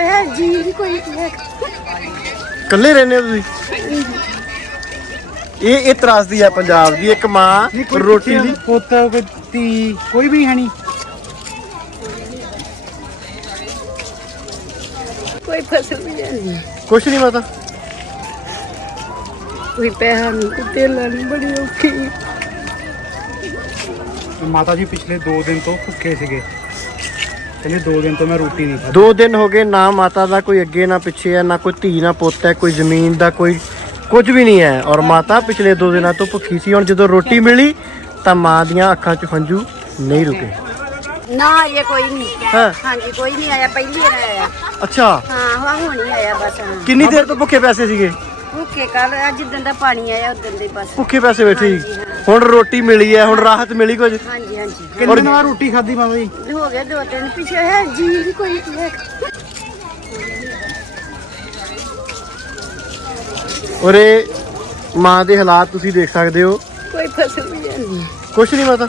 ਹੈ ਜੀ ਵੀ ਕੋਈ ਨਹੀਂ ਹੈ ਇਕੱਲੇ ਰਹਿੰਦੇ ਹੋ ਤੁਸੀਂ? ਇਹ ਇਹ ਤਰਾਸਦੀ ਹੈ ਪੰਜਾਬ ਦੀ ਇੱਕ ਮਾਂ ਰੋਟੀ ਲਈ। ਪੁੱਤ ਕੋਈ ਧੀ ਕੋਈ ਵੀ ਹੈ ਨਹੀਂ। ਕੋਈ ਫਸਲ ਵੀ ਹੈ। ਨਹੀਂ ਕੁਛ ਨਹੀਂ ਪਤਾ ਕੋਈ ਪੈਸਾ ਨਹੀਂ ਕੋਈ ਤੇਲਾ ਨਹੀਂ ਬੜੀ ਔਖੀ। ਮਾਤਾ ਜੀ ਪਿਛਲੇ 2 ਦਿਨ ਤੋਂ ਭੁੱਖੇ ਸੀਗੇ। ਕਹਿੰਦੇ 2 ਦਿਨ ਤੋਂ ਮੈਂ ਰੋਟੀ ਨਹੀਂ ਖਾਧੀ। ਦੋ ਦਿਨ ਹੋ ਗਏ ਨਾ ਮਾਤਾ ਦਾ ਕੋਈ ਅੱਗੇ ਨਾ ਪਿੱਛੇ ਹੈ ਨਾ ਕੋਈ ਧੀ ਨਾ ਪੁੱਤ ਹੈ ਕੋਈ ਜ਼ਮੀਨ ਦਾ ਕੋਈ ਕੁਝ ਵੀ ਨਹੀਂ ਹੈ। ਔਰ ਮਾਤਾ ਪਿਛਲੇ ਦੋ ਦਿਨਾਂ ਤੋਂ ਭੁੱਖੀ ਸੀ ਹੁਣ ਜਦੋਂ ਰੋਟੀ ਮਿਲੀ ਤਾਂ ਮਾਂ ਦੀਆਂ ਅੱਖਾਂ 'ਚ ਹੰਝੂ ਨਹੀਂ ਰੁਕੇ। ਨਾ ਇਹ ਕੋਈ ਨਹੀਂ। ਹਾਂ? ਹਾਂਜੀ ਕੋਈ ਨਹੀਂ ਆਇਆ ਪਹਿਲੀ ਵਾਰ ਆਇਆ। ਅੱਛਾ। ਹਾਂ ਹਾਂ ਹੁਣ ਹੀ ਆਇਆ ਬਸ ਹਾਂ ਕਿੰਨੀ ਦੇਰ ਤੋਂ ਭੁੱਖੇ ਪੈਸੇ ਸੀਗੇ? ਭੁੱਖੇ ਕੱਲ ਜਿੱਦਣ ਦਾ ਪਾਣੀ ਆਇਆ ਉਦੋਂ ਦੇ ਬਸ। ਭੁੱਖੇ ਪੈਸੇ ਬੈਠੇ ਹਾਂਜੀ, ਹਾਂ। ਹੁਣ ਰੋਟੀ ਮਿਲੀ ਹੈ ਹੁਣ ਰਾਹਤ ਮਿਲੀ ਕੁਝ? ਹਾਂਜੀ ਹਾਂਜੀ। ਕਿੰਨੇ ਦਿਨ ਬਾਅਦ ਰੋਟੀ ਖਾਧੀ ਮਾਤਾ ਜੀ? ਹੋ ਗਿਆ ਦੋ ਤਿੰਨ ਪਿੱਛੇ ਹੈ ਜੀ ਵੀ ਕੋਈ ਨਹੀਂ ਹੈ ਔਰ ਇਹ ਮਾਂ ਦੇ ਹਾਲਾਤ ਤੁਸੀਂ ਦੇਖ ਸਕਦੇ ਹੋ। ਕੋਈ ਫਸਲ ਵੀ ਹੈ ਨਹੀਂ ਕੁਛ ਨਹੀਂ ਪਤਾ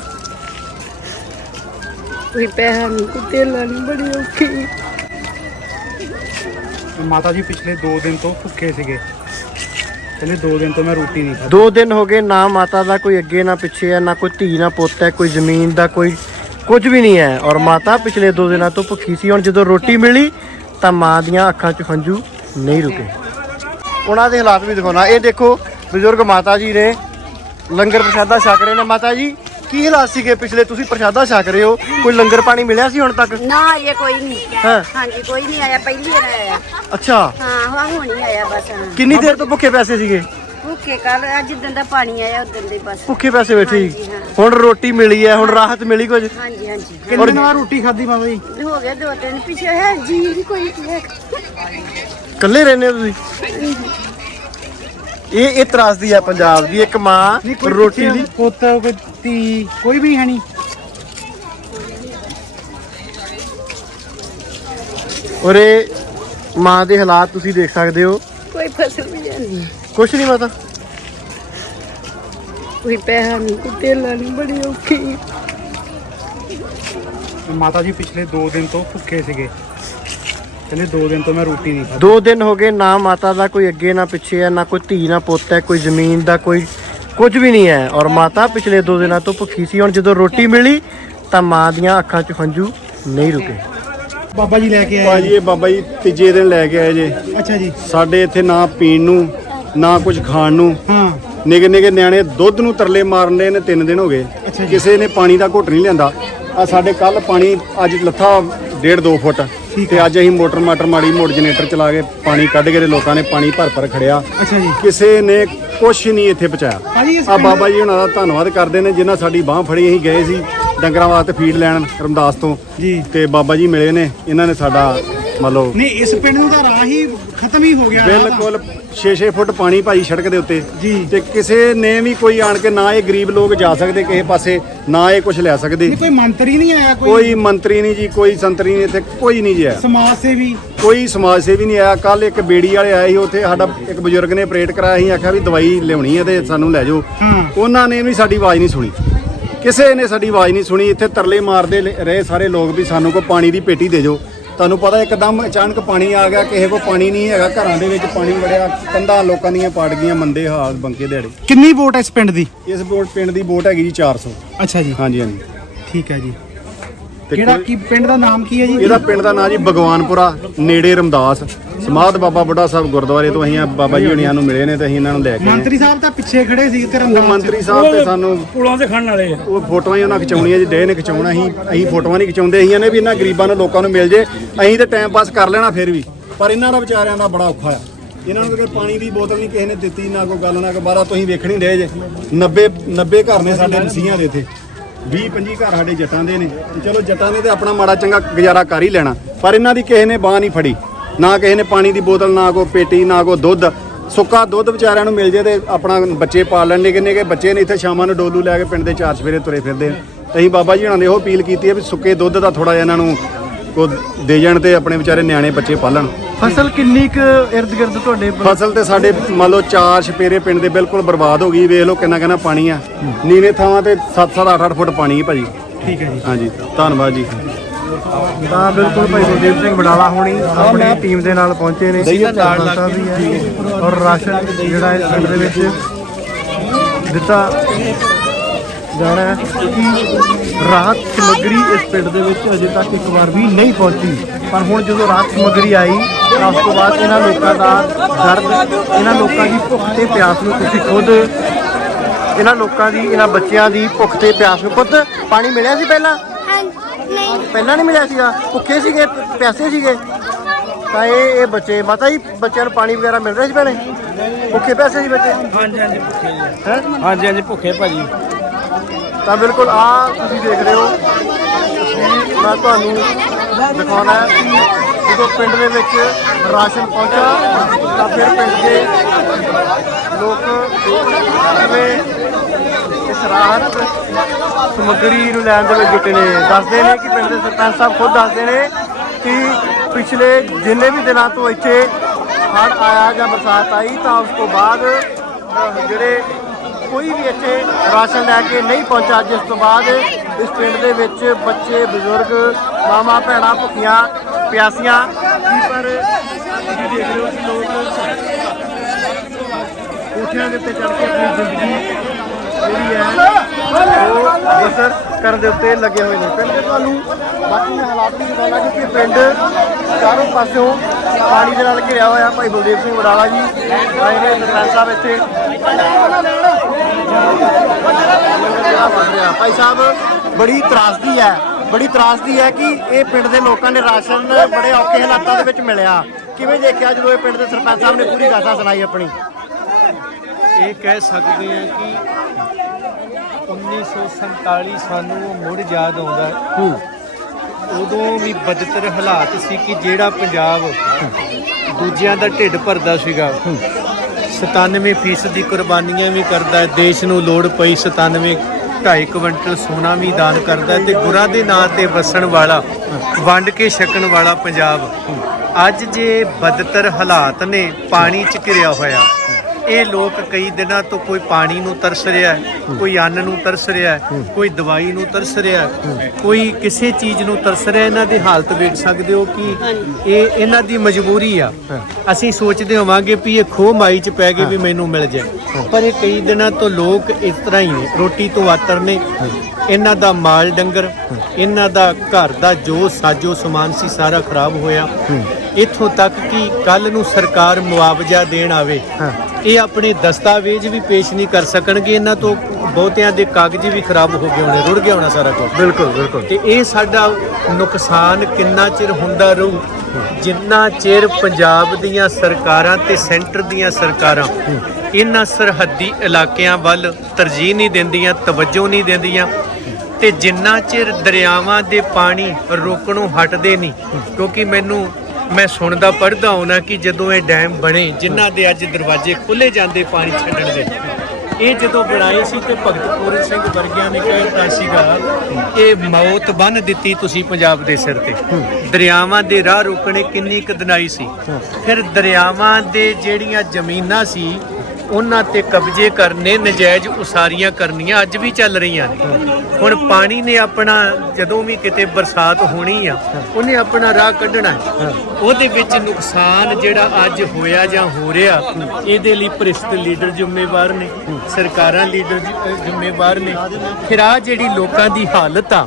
ਕੋਈ ਪੈਸਾ ਨਹੀਂ ਕੋਈ ਤੇਲਾ ਨਹੀਂ ਬੜੀ ਔਖੀ। ਮਾਤਾ ਜੀ ਪਿਛਲੇ 2 ਦਿਨ ਤੋਂ ਭੁੱਖੇ ਸੀਗੇ। ਕਹਿੰਦੇ 2 ਦਿਨ ਤੋਂ ਮੈਂ ਰੋਟੀ ਨਹੀਂ ਖਾਧੀ। ਦੋ ਦਿਨ ਹੋ ਗਏ, ਨਾ ਮਾਤਾ ਦਾ ਕੋਈ ਅੱਗੇ, ਨਾ ਪਿੱਛੇ ਹੈ, ਨਾ ਕੋਈ ਧੀ, ਨਾ ਪੁੱਤ ਹੈ, ਕੋਈ ਜ਼ਮੀਨ ਦਾ ਕੋਈ ਕੁਝ ਵੀ ਨਹੀਂ ਹੈ। ਔਰ ਮਾਤਾ ਪਿਛਲੇ ਦੋ ਦਿਨਾਂ ਤੋਂ ਭੁੱਖੀ ਸੀ, ਹੁਣ ਜਦੋਂ ਰੋਟੀ ਮਿਲੀ ਤਾਂ ਮਾਂ ਦੀਆਂ ਅੱਖਾਂ 'ਚ ਹੰਝੂ ਨਹੀਂ ਰੁਕੇ। ਉਹਨਾਂ ਦੇ ਹਾਲਾਤ ਵੀ ਦਿਖਾਉਣਾ। ਇਹ ਦੇਖੋ ਬਜ਼ੁਰਗ ਮਾਤਾ ਜੀ ਨੇ ਲੰਗਰ ਪ੍ਰਸ਼ਾਦਾ ਛਕ ਰਹੇ ਨੇ। ਮਾਤਾ ਜੀ ਕੀ ਹਾਲਾਤ ਸੀਗੇ ਪਿਛਲੇ? ਤੁਸੀਂ ਪ੍ਰਸ਼ਾਦਾ ਛਕ ਰਹੇ ਹੋ। ਕੋਈ ਲੰਗਰ ਪਾਣੀ ਮਿਲਿਆ ਸੀ ਹੁਣ ਤੱਕ? ਨਾ ਇਹ ਕੋਈ ਨਹੀਂ। ਹਾਂ। ਹਾਂਜੀ ਕੋਈ ਨਹੀਂ ਆਇਆ ਪਹਿਲੀ ਵਾਰ ਆਇਆ। ਅੱਛਾ। ਹਾਂ ਹਾਂ ਹੁਣ ਹੀ ਆਇਆ ਬਸ ਹਾਂ। ਕਿੰਨੀ ਦੇਰ ਤੋਂ ਭੁੱਖੇ ਪੈਸੇ ਸੀਗੇ? ਭੁੱਖੇ ਕੱਲ ਜਿੱਦਣ ਦਾ ਪਾਣੀ ਆਇਆ ਉਦੋਂ ਦੇ ਬਸ। ਭੁੱਖੇ ਪੈਸੇ ਬੈਠੇ ਸੀ ਹਾਂਜੀ, ਹਾਂ। ਹੁਣ ਰੋਟੀ ਮਿਲੀ ਹੈ ਹੁਣ ਰਾਹਤ ਮਿਲੀ ਕੁਝ? ਹਾਂਜੀ ਹਾਂਜੀ। ਕਿੰਨੇ ਦਿਨ ਬਾਅਦ ਰੋਟੀ ਖਾਧੀ ਮਾਤਾ ਜੀ? ਹੋ ਗਿਆ ਦੋ ਤਿੰਨ ਪਿੱਛੇ ਹੈ ਜੀ ਵੀ ਕੋਈ ਨਹੀਂ ਹੈ ਇਕੱਲੇ ਰਹਿੰਦੇ ਹੋ ਤੁਸੀਂ? ਇਹ ਇਹ ਤਰਾਸਦੀ ਹੈ ਪੰਜਾਬ ਦੀ ਇੱਕ ਮਾਂ ਰੋਟੀ ਲਈ। ਪੁੱਤ ਕੋਈ ਧੀ ਕੋਈ ਵੀ ਹੈ ਨਹੀਂ। ਔਰ ਮਾਂ ਦੇ ਹਾਲਾਤ ਤੁਸੀਂ ਦੇਖ ਸਕਦੇ ਹੋ। ਕੋਈ ਫਸਲ ਵੀ ਹੈ ਨਹੀਂ। ਕੁਛ ਨਹੀਂ ਪਤਾ। ਕੋਈ ਪੈਸਾ ਨਹੀਂ ਕੋਈ ਤੇਲਾ ਨਹੀਂ ਬੜੀ ਔਖੀ। ਮਾਤਾ ਜੀ ਪਿਛਲੇ 2 ਦਿਨ ਤੋਂ ਭੁੱਖੇ ਸੀਗੇ। ਕਹਿੰਦੇ 2 ਦਿਨ ਤੋਂ ਮੈਂ ਰੋਟੀ ਨਹੀਂ ਖਾਧੀ। ਦੋ ਦਿਨ ਹੋ ਗਏ ਨਾ ਮਾਤਾ ਦਾ ਕੋਈ ਅੱਗੇ ਨਾ ਪਿੱਛੇ ਹੈ ਨਾ ਕੋਈ ਧੀ ਨਾ ਪੁੱਤ ਹੈ ਕੋਈ ਜ਼ਮੀਨ ਦਾ ਕੋਈ ਕੁਝ ਵੀ ਨਹੀਂ ਹੈ। ਔਰ ਮਾਤਾ ਪਿਛਲੇ ਦੋ ਦਿਨਾਂ ਤੋਂ ਭੁੱਖੀ ਸੀ। ਹੁਣ ਜਦੋਂ ਰੋਟੀ ਮਿਲੀ ਤਾਂ ਮਾਂ ਦੀਆਂ ਅੱਖਾਂ 'ਚ ਹੰਝੂ ਨਹੀਂ ਰੁਕੇ। ਬਾਬਾ ਜੀ ਲੈ ਕੇ ਆਏ ਭਾਜੀ ਇਹ ਬਾਬਾ ਜੀ ਤੀਜੇ ਦਿਨ ਲੈ ਕੇ ਆਏ ਜੇ। ਅੱਛਾ ਜੀ। ਸਾਡੇ ਇੱਥੇ ਨਾ ਪੀਣ ਨੂੰ ਨਾ ਕੁਝ ਖਾਣ ਨੂੰ। ਹਾਂ। ਨਿੱਕੇ ਨਿੱਕੇ ਨਿਆਣੇ ਦੁੱਧ ਨੂੰ ਤਰਲੇ ਮਾਰਨ ਦੇ ਨੇ ਤਿੰਨ ਦਿਨ ਹੋ ਗਏ। ਕਿਸੇ ਨੇ ਪਾਣੀ ਦਾ ਘੁੱਟ ਨਹੀਂ ਲਿਆਂਦਾ। ਆ ਸਾਡੇ ਕੱਲ ਪਾਣੀ ਅੱਜ ਲੱਥਾ ਡੇਢ 2 ਫੁੱਟ। ਤੇ ਅੱਜ ਅਸੀਂ ਮੋਟਰ ਮਾਟਰ ਮਾੜੀ ਮੋੜ ਜਨਰੇਟਰ ਚਲਾ ਕੇ ਪਾਣੀ ਕੱਢ ਕੇ ਤੇ ਲੋਕਾਂ ਨੇ ਪਾਣੀ ਭਰ ਭਰ ਖੜਿਆ। ਅੱਛਾ ਜੀ। ਕਿਸੇ ਨੇ ਕੁਛ ਨਹੀਂ ਇੱਥੇ ਪਹੁੰਚਾਇਆ। ਆ ਬਾਬਾ ਜੀ ਹੁਣਾਂ ਦਾ ਧੰਨਵਾਦ ਕਰਦੇ ਨੇ ਜਿਨ੍ਹਾਂ ਸਾਡੀ ਬਾਹ ਫੜੀ ਅਸੀਂ ਗਏ ਸੀ ਡੰਗਰਾਂ ਵਾਸਤੇ ਫੀਡ ਲੈਣ ਰਮਦਾਸ ਤੋਂ। ਜੀ। ਤੇ ਬਾਬਾ ਜੀ ਮਿਲੇ ਨੇ ਇਹਨਾਂ ਨੇ ਸਾਡਾ ਮੰਨ ਲਓ ਨਹੀਂ ਇਸ ਪਿੰਡ ਨੂੰ ਤਾਂ ਰਾਹ ਹੀ ਖਤਮ ਹੀ ਹੋ ਗਿਆ ਰਾਹ। ਬਿਲਕੁਲ 6-6 ਫੁੱਟ ਪਾਣੀ ਭਾਈ ਸੜਕ ਦੇ ਉੱਤੇ। ਜੀ। ਤੇ ਕਿਸੇ ਨੇ ਵੀ ਕੋਈ ਆਣ ਕੇ ਨਾ ਇਹ ਗਰੀਬ ਲੋਕ ਜਾ ਸਕਦੇ ਕਿਸੇ ਪਾਸੇ ਨਾ ਇਹ ਕੁਝ ਲੈ ਸਕਦੇ। ਨਹੀਂ ਕੋਈ ਮੰਤਰੀ ਨਹੀਂ ਆਇਆ ਕੋਈ? ਕੋਈ ਮੰਤਰੀ ਨਹੀਂ ਜੀ ਕੋਈ ਸੰਤਰੀ ਨਹੀਂ ਇੱਥੇ ਕੋਈ ਨਹੀਂ ਜੀ ਆਇਆ। ਸਮਾਜ ਸੇਵੀ? ਕੋਈ ਸਮਾਜ ਸੇਵੀ ਨਹੀਂ ਆਇਆ। ਕੱਲ ਇੱਕ ਬੇੜੀ ਵਾਲੇ ਆਏ ਸੀ ਉੱਥੇ ਸਾਡਾ ਇੱਕ ਬਜ਼ੁਰਗ ਨੇ ਆਪਰੇਟ ਕਰਾਇਆ ਸੀ ਆਖਿਆ ਵੀ ਦਵਾਈ ਲਿਆਉਣੀ ਹੈ ਤੇ ਸਾਨੂੰ ਲੈ ਜਾਓ। ਹਾਂ। ਉਹਨਾਂ ਨੇ ਵੀ ਸਾਡੀ ਆਵਾਜ਼ ਨਹੀਂ ਸੁਣੀ। ਕਿਸੇ ਨੇ ਸਾਡੀ ਆਵਾਜ਼ ਨਹੀਂ ਸੁਣੀ ਇੱਥੇ ਤਰਲੇ ਮਾਰਦੇ ਲ- ਰਹੇ ਸਾਰੇ ਲੋਕ ਵੀ ਸਾਨੂੰ ਕੋਈ ਪਾਣੀ ਦੀ ਪੇਟੀ ਦੇ ਦਿਓ ਤੁਹਾਨੂੰ ਪਤਾ ਇੱਕਦਮ ਅਚਾਨਕ ਪਾਣੀ ਆ ਗਿਆ ਕਿਸੇ ਕੋਲ ਪਾਣੀ ਨਹੀਂ ਹੈਗਾ ਘਰਾਂ ਦੇ ਵਿੱਚ ਪਾਣੀ ਵੜਿਆ ਕੰਧਾਂ ਲੋਕਾਂ ਦੀਆਂ ਪਾੜ ਗਈਆਂ ਮੰਦੇ ਹਾਲ ਬੰਕੇ ਦਿਹਾੜੇ। ਕਿੰਨੀ ਵੋਟ ਹੈ ਇਸ ਪਿੰਡ ਦੀ? ਇਸ ਬੋਟ ਪਿੰਡ ਦੀ ਵੋਟ ਹੈਗੀ ਜੀ 400 ਅੱਛਾ ਜੀ। ਹਾਂਜੀ ਹਾਂਜੀ। ਠੀਕ ਹੈ ਜੀ। ਤੇ ਕਿਹੜਾ ਕੀ ਪਿੰਡ ਦਾ ਨਾਮ ਕੀ ਹੈ ਜੀ? ਇਹਦਾ ਪਿੰਡ ਦਾ ਨਾਂ ਜੀ ਭਗਵਾਨਪੁਰਾ ਨੇੜੇ ਰਮਦਾਸ। ਸਮਾਧ ਬਾਬਾ ਬੁੱਢਾ ਸਾਹਿਬ ਗੁਰਦੁਆਰੇ ਤੋਂ ਅਸੀਂ ਆ ਬਾਬਾ ਜੀ ਹੁਣੀਆਂ ਨੂੰ ਮਿਲੇ ਨੇ ਤੇ ਅਸੀਂ ਇਹਨਾਂ ਨੂੰ ਲੈ ਕੇ ਆਏ। ਮੰਤਰੀ ਸਾਹਿਬ ਤਾਂ ਪਿੱਛੇ ਖੜੇ ਸੀ ਤੇ ਉਹ ਮੰਤਰੀ ਸਾਹਿਬ ਤੇ ਸਾਨੂੰ ਪੁਲਾਂ ਤੇ ਖੜਨ ਵਾਲੇ ਆ। ਉਹ ਫੋਟੋਆਂ ਹੀ ਉਹਨਾਂ ਖਿਚਾਉਣੀਆਂ ਜੀ ਡੇ ਨੇ ਖਿਚਾਉਣਾ ਅਸੀਂ ਅਸੀਂ ਫੋਟੋਆਂ ਨਹੀਂ ਖਿਚਾਉਂਦੇ ਅਸੀਂ ਨੇ ਵੀ ਇਹਨਾਂ ਗਰੀਬਾਂ ਨੂੰ ਲੋਕਾਂ ਨੂੰ ਮਿਲ ਜੇ ਅਸੀਂ ਤੇ ਟਾਈਮ ਪਾਸ ਕਰ ਲੈਣਾ ਫਿਰ ਵੀ। ਪਰ ਇਹਨਾਂ ਦਾ ਵਿਚਾਰਿਆਂ ਦਾ ਬੜਾ ਔਖਾ ਆ। ਇਹਨਾਂ ਨੂੰ ਤਾਂ ਕੋਈ ਪਾਣੀ ਦੀ ਬੋਤਲ ਨਹੀਂ ਕਿਸੇ ਨੇ ਦਿੱਤੀ ਨਾ ਕੋਈ ਗੱਲ ਨਾ ਕੋਈ ਬਾਰਾ ਤੁਸੀਂ ਵੇਖਣੀ ਡੇ ਜੇ। 90 90 ਘਰ ਨੇ ਸਾਡੇ ਮਸੀਹਾਂ ਦੇ ਇੱਥੇ। 20 25 ਘਰ ਸਾਡੇ ਜੱਟਾਂ ਦੇ ਨੇ। ਤੇ ਚਲੋ ਜੱਟਾਂ ਨੇ ਤੇ ਆਪਣਾ ਮਾੜਾ ਚੰਗਾ ਗੁਜ਼ਾਰਾ ਕਰ ਹੀ ਲੈਣਾ। ਪਰ ਇਹਨਾਂ ਦੀ ਕਿਸੇ ਨੇ ਬਾਹ ਨਹੀਂ ਫੜੀ। ਨਾ ਕਿਸੇ ਨੇ ਪਾਣੀ ਦੀ ਬੋਤਲ ਨਾ ਕੋਈ ਪੇਟੀ ਨਾ ਕੋਈ ਦੁੱਧ। ਸੁੱਕਾ ਦੁੱਧ ਵਿਚਾਰਿਆਂ ਨੂੰ ਮਿਲ ਜੇ ਤੇ ਆਪਣਾ ਬੱਚੇ ਪਾਲ ਲੈਣ। ਨਿੱਕੇ ਨਿੱਕੇ ਬੱਚੇ ਨੇ ਇੱਥੇ ਸ਼ਾਮਾਂ ਨੂੰ ਡੋਲੂ ਲੈ ਕੇ ਪਿੰਡ ਦੇ ਚਾਰ ਸਵੇਰੇ ਤੁਰੇ ਫਿਰਦੇ ਨੇ ਅਸੀਂ ਬਾਬਾ ਜੀ ਹੁਣਾਂ ਨੇ ਇਹੋ ਅਪੀਲ ਕੀਤੀ ਹੈ ਵੀ ਸੁੱਕੇ ਦੁੱਧ ਦਾ ਥੋੜਾ ਜਿਹਾ ਇਹਨਾਂ ਨੂੰ ਕੋ ਦੇ ਜਾਣ ਤੇ ਆਪਣੇ ਵਿਚਾਰੇ ਨਿਆਣੇ ਬੱਚੇ ਪਾਲਣ। ਫਸਲ ਕਿੰਨੀ ਕੁ ਇਰਦ ਗਿਰਦ ਤੁਹਾਡੇ ਫਸਲ ਤੇ ਸਾਡੇ ਮੰਨ ਲਓ ਚਾਰ ਛਪੇਰੇ ਪਿੰਡ ਦੇ ਬਿਲਕੁਲ ਬਰਬਾਦ ਹੋ ਗਈ। ਵੇਖ ਲਓ ਕਿੰਨਾ ਕਿੰਨਾ ਪਾਣੀ ਆ। ਨੀਵੇਂ ਥਾਵਾਂ ਤੇ 7-7 8-8 ਫੁੱਟ ਪਾਣੀ ਹੈ ਭਾਜੀ। ਠੀਕ ਹੈ ਜੀ। ਹਾਂਜੀ ਧੰਨਵਾਦ ਜੀ। ਤਾਂ ਬਿਲਕੁਲ ਭਾਈ ਗੁਰਦੀਪ ਸਿੰਘ ਬਡਾਲਾ ਹੋਣੀ ਆਪਣੀ ਟੀਮ ਦੇ ਨਾਲ ਪਹੁੰਚੇ ਨੇ। ਸਰਪੰਚ ਸਾਹਿਬ ਵੀ ਹੈ। ਔਰ ਰਾਸ਼ਨ ਜਿਹੜਾ ਇਸ ਪਿੰਡ ਦੇ ਵਿੱਚ ਦਿੱਤਾ ਜਾਣਾ ਹੈ। ਕਿ ਰਾਹਤ ਸਮੱਗਰੀ ਇਸ ਪਿੰਡ ਦੇ ਵਿੱਚ ਅਜੇ ਤੱਕ ਇੱਕ ਵਾਰ ਵੀ ਨਹੀਂ ਪਹੁੰਚੀ। ਪਰ ਹੁਣ ਜਦੋਂ ਰਾਹਤ ਸਮੱਗਰੀ ਆਈ ਤਾਂ ਉਸ ਤੋਂ ਬਾਅਦ ਇਹਨਾਂ ਲੋਕਾਂ ਦਾ ਦਰਦ ਇਹਨਾਂ ਲੋਕਾਂ ਦੀ ਭੁੱਖ ਤੇ ਪਿਆਸ ਨੂੰ ਤੁਸੀਂ ਖੁਦ ਇਹਨਾਂ ਲੋਕਾਂ ਦੀ ਇਹਨਾਂ ਬੱਚਿਆਂ ਦੀ ਭੁੱਖ ਤੇ ਪਿਆਸ ਨੂੰ ਪੁੱਤ ਪਾਣੀ ਮਿਲਿਆ ਸੀ ਪਹਿਲਾਂ? ਪਹਿਲਾਂ ਨਹੀਂ ਮਿਲਿਆ ਸੀਗਾ ਭੁੱਖੇ ਸੀਗੇ ਪਿਆਸੇ ਸੀਗੇ। ਤਾਂ ਇਹ ਇਹ ਬੱਚੇ ਮਾਤਾ ਜੀ ਬੱਚਿਆਂ ਨੂੰ ਪਾਣੀ ਵਗੈਰਾ ਮਿਲ ਰਿਹਾ ਸੀ ਪਹਿਲੇ? ਭੁੱਖੇ ਪਿਆਸੇ ਸੀ ਬੱਚੇ? ਹਾਂਜੀ ਹਾਂਜੀ ਭੁੱਖੇ ਜੀ। ਹੈ? ਹਾਂਜੀ ਹਾਂਜੀ ਭੁੱਖੇ ਭਾਜੀ। ਤਾਂ ਬਿਲਕੁਲ ਆ ਤੁਸੀਂ ਦੇਖ ਰਹੇ ਹੋ ਤਸਵੀਰ ਮੈਂ ਤੁਹਾਨੂੰ ਦਿਖਾਉਣਾ ਹੈ ਜਦੋਂ ਪਿੰਡ ਦੇ ਵਿੱਚ ਰਾਸ਼ਨ ਪਹੁੰਚਾ ਤਾਂ ਫਿਰ ਪਿੰਡ ਦੇ ਲੋਕ ਕਿਵੇਂ ਇਸ ਰਾਹਤ ਸਮੱਗਰੀ ਨੂੰ ਲੈਣ ਦੇ ਵਿੱਚ ਜੁਟੇ ਨੇ। ਦੱਸਦੇ ਨੇ ਕਿ ਪਿੰਡ ਦੇ ਸਰਪੰਚ ਸਾਹਿਬ ਖੁਦ ਦੱਸਦੇ ਨੇ ਕਿ ਪਿਛਲੇ ਜਿੰਨੇ ਵੀ ਦਿਨਾਂ ਤੋਂ ਇੱਥੇ ਹੜ੍ਹ ਆਇਆ ਜਾਂ ਬਰਸਾਤ ਆਈ, ਤਾਂ ਉਸ ਤੋਂ ਬਾਅਦ ਜਿਹੜੇ ਕੋਈ ਵੀ ਇੱਥੇ ਰਾਸ਼ਨ ਲੈ ਕੇ ਨਹੀਂ ਪਹੁੰਚਾ ਜਿਸ ਤੋਂ ਬਾਅਦ ਇਸ ਪਿੰਡ ਦੇ ਵਿੱਚ ਬੱਚੇ, ਬਜ਼ੁਰਗ ਮਾਮਾ ਭੈਣਾਂ, ਭੁੱਖੀਆਂ, ਪਿਆਸੀਆਂ ਕੀ ਪਰ ਤੁਸੀਂ ਦੇਖ ਰਹੇ ਹੋ ਕਿ ਲੋਕ ਕੋਠਿਆਂ ਦੇ ਉੱਤੇ ਚੜ੍ਹ ਕੇ ਆਪਣੀ ਜ਼ਿੰਦਗੀ ਜਿਹੜੀ ਹੈ, ਉਹ ਬਸਰ ਕਰਨ ਦੇ ਉੱਤੇ ਲੱਗੇ ਹੋਏ ਨੇ। ਪਿੰਡ ਦੇ ਤੁਹਾਨੂੰ ਬਾਕੀ ਮੈਂ ਹਾਲਾਤ ਵੀ ਦਿਖਾਉਣਾ ਕਿ ਪਿੰਡ ਚਾਰੋਂ ਪਾਸਿਓਂ ਪਾਣੀ ਦੇ ਨਾਲ ਘਿਰਿਆ ਹੋਇਆ ਭਾਈ ਬਲਦੇਵ ਸਿੰਘ ਵਡਾਲਾ ਜੀ, ਆਏ ਨੇ ਸਰਪੰਚ ਸਾਹਿਬ ਇੱਥੇ। ਜਿਹੜਾ ਭਾਈ ਸਾਹਿਬ, ਬੜੀ ਤਰਾਸਦੀ ਹੈ, ਬੜੀ ਤਰਾਸਦੀ ਹੈ ਕਿ ਇਹ ਪਿੰਡ ਦੇ ਲੋਕਾਂ ਨੇ ਰਾਸ਼ਨ ਬੜੇ ਔਖੇ ਹਾਲਾਤਾਂ ਦੇ ਵਿੱਚ ਮਿਲਿਆ। ਕਿਵੇਂ ਦੇਖਿਆ ਜਦੋਂ ਇਹ ਪਿੰਡ ਦੇ ਸਰਪੰਚ ਸਾਹਿਬ ਨੇ ਪੂਰੀ ਗਾਥਾ ਸੁਣਾਈ ਆਪਣੀ? ਇਹ ਕਹਿ ਸਕਦੇ ਹਾਂ ਕਿ 1947 ਸਾਨੂੰ ਮੁੜ ਯਾਦ ਆਉਂਦਾ ਹੈ। ਉਦੋਂ ਵੀ ਬਦਤਰ ਹਾਲਾਤ ਸੀ ਕਿ ਜਿਹੜਾ ਪੰਜਾਬ ਦੂਜਿਆਂ ਦਾ ਢਿੱਡ ਭਰਦਾ ਸੀਗਾ 97% ਫੀਸਦ ਦੀ ਕੁਰਬਾਨੀਆਂ ਵੀ ਕਰਦਾ ਹੈ। ਦੇਸ਼ ਨੂੰ ਲੋੜ ਪਈ 97 ਢਾਈ ਕੁਇੰਟਲ ਸੋਨਾ ਵੀ ਦਾਨ ਕਰਦਾ ਤੇ ਗੁਰਾਂ ਦੇ ਨਾਂ ਤੇ ਵਸਣ ਵਾਲਾ ਵੰਡ ਕੇ ਛਕਣ ਵਾਲਾ ਪੰਜਾਬ। ਅੱਜ ਜੇ ਬਦਤਰ ਹਾਲਾਤ ਨੇ ਪਾਣੀ ਚ ਘਿਰਿਆ ਹੋਇਆ ਇਹ ਲੋਕ ਕਈ ਦਿਨਾਂ ਤੋਂ ਕੋਈ ਪਾਣੀ ਨੂੰ ਤਰਸ ਰਿਹਾ ਹੈ ਕੋਈ ਅੰਨ ਨੂੰ ਤਰਸ ਰਿਹਾ ਹੈ ਕੋਈ ਦਵਾਈ ਨੂੰ ਤਰਸ ਰਿਹਾ ਹੈ ਕੋਈ ਕਿਸੇ ਚੀਜ਼ ਨੂੰ ਤਰਸ ਰਿਹਾ ਇਹਨਾਂ ਦੀ ਹਾਲਤ ਵੇਖ ਸਕਦੇ ਹੋ ਕਿ ਇਹ ਇਹਨਾਂ ਦੀ ਮਜਬੂਰੀ ਆ। ਅਸੀਂ ਸੋਚਦੇ ਹੋਵਾਂਗੇ ਵੀ ਇਹ ਖੋਹ ਮਾਈ ਚ ਪੈ ਗਏ ਵੀ ਮੈਨੂੰ ਮਿਲ ਜਾਏ। ਪਰ ਇਹ ਕਈ ਦਿਨਾਂ ਤੋਂ ਲੋਕ ਇਸ ਤਰ੍ਹਾਂ ਹੀ ਨੇ ਰੋਟੀ ਤੋਂ ਆਤਰ ਨੇ। ਇਹਨਾਂ ਦਾ ਮਾਲ ਡੰਗਰ ਇਹਨਾਂ ਦਾ ਘਰ ਦਾ ਜੋ ਸਾਜੋ ਸਮਾਨ ਸੀ ਸਾਰਾ ਖਰਾਬ ਹੋਇਆ। ਇੱਥੋਂ ਤੱਕ ਕਿ ਕੱਲ ਨੂੰ ਸਰਕਾਰ ਮੁਆਵਜ਼ਾ ਦੇਣ ਆਵੇ ਇਹ ਆਪਣੇ ਦਸਤਾਵੇਜ਼ ਵੀ ਪੇਸ਼ ਨਹੀਂ ਕਰ ਸਕਣਗੇ ਇਹਨਾਂ ਤੋਂ ਬਹੁਤਿਆਂ ਦੇ ਕਾਗਜ਼ ਵੀ ਖਰਾਬ ਹੋ ਗਏ ਹੋਣੇ ਰੁੜ ਗਿਆ ਹੋਣਾ ਸਾਰਾ ਕੁਝ ਬਿਲਕੁਲ ਬਿਲਕੁਲ। ਤੇ ਇਹ ਸਾਡਾ ਨੁਕਸਾਨ ਕਿੰਨਾ ਚਿਰ ਹੁੰਦਾ ਰਹੂ? ਜਿੰਨਾ ਚਿਰ ਪੰਜਾਬ ਦੀਆਂ ਸਰਕਾਰਾਂ ਤੇ ਸੈਂਟਰ ਦੀਆਂ ਸਰਕਾਰਾਂ ਇਹਨਾਂ ਸਰਹੱਦੀ ਇਲਾਕਿਆਂ ਵੱਲ ਤਰਜੀਹ ਨਹੀਂ ਦਿੰਦੀਆਂ ਤਵੱਜੋ ਨਹੀਂ ਦਿੰਦੀਆਂ ਤੇ ਜਿੰਨਾ ਚਿਰ ਦਰਿਆਵਾਂ ਦੇ ਪਾਣੀ ਰੋਕਣੋਂ ਹਟਦੇ ਨਹੀਂ ਕਿਉਂਕਿ ਮੈਨੂੰ ਮੈਂ ਸੁਣਦਾ ਪੜਦਾ ਹੋਣਾ ਕਿ ਜਦੋਂ ਇਹ ਡੈਮ ਬਣੇ ਜਿਨ੍ਹਾਂ ਦੇ ਅੱਜ ਦਰਵਾਜ਼ੇ ਖੁੱਲੇ ਜਾਂਦੇ ਪਾਣੀ ਛੱਡਣ ਦੇ ਇਹ ਜਦੋਂ ਬਣਾਏ ਸੀ ਤੇ ਭਗਤ ਪੂਰਨ ਸਿੰਘ ਵਰਗਿਆਂ ਨੇ ਕਹਿਤਾ ਸੀਗਾ ਕਿ ਮੌਤ ਬੰਨ ਦਿੱਤੀ ਤੁਸੀਂ ਪੰਜਾਬ ਦੇ ਸਿਰ ਤੇ। ਦਰਿਆਵਾਂ ਦੇ ਰਾਹ ਰੋਕਣੇ ਕਿੰਨੀ ਕਦਨਾਈ ਸੀ। ਫਿਰ ਦਰਿਆਵਾਂ ਦੇ ਜਿਹੜੀਆਂ ਜ਼ਮੀਨਾਂ ਸੀ ਉਹਨਾਂ ਤੇ ਕਬਜ਼ੇ ਕਰਨੇ, ਨਜਾਇਜ਼ ਉਸਾਰੀਆਂ ਕਰਨੀਆਂ ਅੱਜ ਵੀ ਚੱਲ ਰਹੀਆਂ ਨੇ। ਹੁਣ ਪਾਣੀ ਨੇ ਆਪਣਾ ਜਦੋਂ ਵੀ ਕਿਤੇ ਬਰਸਾਤ ਹੋਣੀ ਆ, ਉਹਨੇ ਆਪਣਾ ਰਾਹ ਕੱਢਣਾ ਉਹਦੇ ਵਿੱਚ ਨੁਕਸਾਨ ਜਿਹੜਾ ਅੱਜ ਹੋਇਆ ਜਾਂ ਹੋ ਰਿਹਾ, ਇਹਦੇ ਲਈ ਭ੍ਰਿਸ਼ਟ ਲੀਡਰ ਜ਼ਿੰਮੇਵਾਰ ਨੇ, ਸਰਕਾਰਾਂ ਲੀਡਰ ਜ਼ਿੰਮੇਵਾਰ ਨੇ। ਫਿਰ ਆ ਜਿਹੜੀ ਲੋਕਾਂ ਦੀ ਹਾਲਤ ਆ,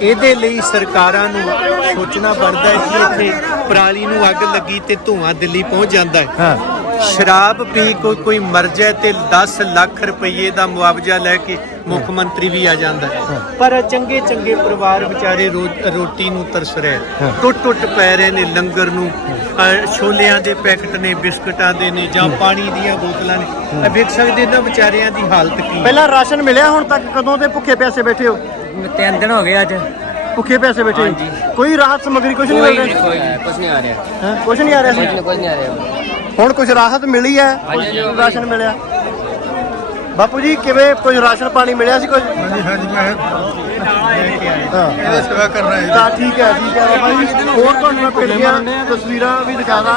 ਇਹਦੇ ਲਈ ਸਰਕਾਰਾਂ ਨੂੰ ਸੋਚਣਾ ਬਣਦਾ ਹੈ ਕਿ ਇੱਥੇ ਪਰਾਲੀ ਨੂੰ ਅੱਗ ਲੱਗੀ ਤੇ ਧੂਆਂ ਦਿੱਲੀ ਪਹੁੰਚ ਜਾਂਦਾ ਹੈ। ਸ਼ਰਾਬ ਪੀ ਕੋਈ ਕੋਈ ਮਰ ਜਾਏ ਤੇ 10 ਲੱਖ ਰੁਪਏ ਦਾ ਮੁਆਵਜ਼ਾ ਲੈ ਕੇ ਮੁੱਖ ਮੰਤਰੀ ਵੀ ਆ ਜਾਂਦਾ ਹੈ। ਪਰ ਚੰਗੇ ਚੰਗੇ ਪਰਿਵਾਰ ਵਿਚਾਰੇ ਰੋਟੀ ਨੂੰ ਤਰਸ ਰਹੇ ਟੁੱਟ ਟੁੱਟ ਪੈ ਰਹੇ ਨੇ ਲੰਗਰ ਨੂੰ। ਛੋਲਿਆਂ ਦੇ ਪੈਕਟ ਨੇ ਬਿਸਕਟਾਂ ਦੇ ਨੇ ਜਾਂ ਪਾਣੀ ਦੀਆਂ ਬੋਤਲਾਂ ਨੇ। ਇਹ ਵੇਖ ਸਕਦੇ ਇਹਨਾਂ ਵਿਚਾਰਿਆਂ ਦੀ ਹਾਲਤ ਕੀ ਪਹਿਲਾਂ ਰਾਸ਼ਨ ਮਿਲਿਆ ਹੁਣ ਤੱਕ ਕਦੋਂ ਦੇ ਭੁੱਖੇ ਪਿਆਸੇ ਬੈਠੇ ਹੋ? ਤਿੰਨ ਦਿਨ ਹੋ ਗਏ ਅੱਜ। ਭੁੱਖੇ ਪਿਆਸੇ ਬੈਠੇ? ਕੋਈ ਰਾਹਤ ਸਮੱਗਰੀ ਕੁਝ ਨਹੀਂ ਮਿਲ ਰਿਹਾ? ਕੋਈ ਕੁਝ ਨਹੀਂ ਆ ਰਿਹਾ। ਹੈਂ? ਕੁਝ ਨਹੀਂ ਆ ਰਿਹਾ? ਸੀ ਕੁਝ ਨਹੀਂ ਆ ਰਿਹਾ। ਹੁਣ ਕੁਝ ਰਾਹਤ ਮਿਲੀ ਹੈ? ਰਾਸ਼ਨ ਮਿਲਿਆ? ਬਾਪੂ ਜੀ ਕਿਵੇਂ ਕੁਝ ਰਾਸ਼ਨ ਪਾਣੀ ਮਿਲਿਆ ਸੀ ਕੁਝ? ਹਾਂਜੀ ਹਾਂਜੀ ਮੈਂ ਹਾਂ। ਇਹਦਾ ਸੇਵਾ ਕਰਨਾ ਹੈ। ਤਾਂ ਠੀਕ ਹੈ ਠੀਕ ਹੈ। ਬਾਬਾ ਜੀ ਹੋਰ ਤੁਹਾਨੂੰ ਮੈਂ ਪਿੰਡ ਦੀਆਂ ਤਸਵੀਰਾਂ ਵੀ ਦਿਖਾਦਾ